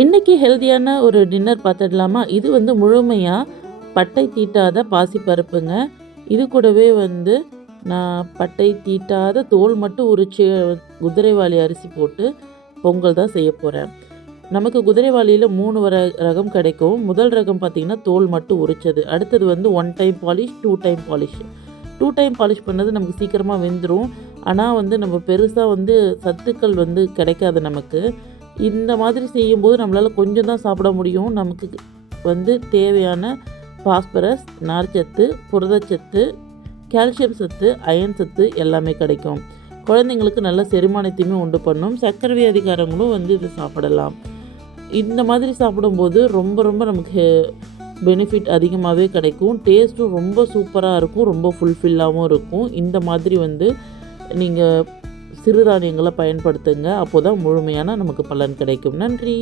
இன்றைக்கி ஹெல்த்தியான ஒரு டின்னர் பார்த்துடலாமா? இது வந்து முழுமையாக பட்டை தீட்டாத பாசிப்பருப்புங்க. இது கூடவே வந்து நான் பட்டை தீட்டாத தோல் மட்டும் உரித்து குதிரைவாலி அரிசி போட்டு பொங்கல் தான் செய்ய போகிறேன். நமக்கு குதிரைவாலியில் 3 ரகம் கிடைக்கும். முதல் ரகம் பார்த்திங்கன்னா தோல் மட்டும் உரித்தது. அடுத்தது வந்து 1 time polish, 2 time polish. 2 time polish பண்ணது நமக்கு சீக்கிரமாக வெந்துடும். ஆனால் வந்து நம்ம பெருசாக வந்து சத்துக்கள் வந்து கிடைக்காது நமக்கு. இந்த மாதிரி செய்யும்போது நம்மளால் கொஞ்சம் தான் சாப்பிட முடியும். நமக்கு வந்து தேவையான பாஸ்பரஸ், நார்ச்சத்து, புரதச்சத்து, கால்சியம் சத்து, அயன் சத்து எல்லாமே கிடைக்கும். குழந்தைங்களுக்கு நல்ல செரிமானத்தையுமே உண்டு பண்ணும். சர்க்கரை வியாதிக்காரங்களும் வந்து இது சாப்பிடலாம். இந்த மாதிரி சாப்பிடும்போது ரொம்ப ரொம்ப நமக்கு பெனிஃபிட் அதிகமாகவே கிடைக்கும். டேஸ்ட்டும் ரொம்ப சூப்பராக இருக்கும். ரொம்ப ஃபுல்ஃபில்லாகவும் இருக்கும். இந்த மாதிரி வந்து நீங்கள் சிறுதானியங்களை பயன்படுத்துங்க. அப்போ தான் முழுமையான நமக்கு பலன் கிடைக்கும். நன்றி.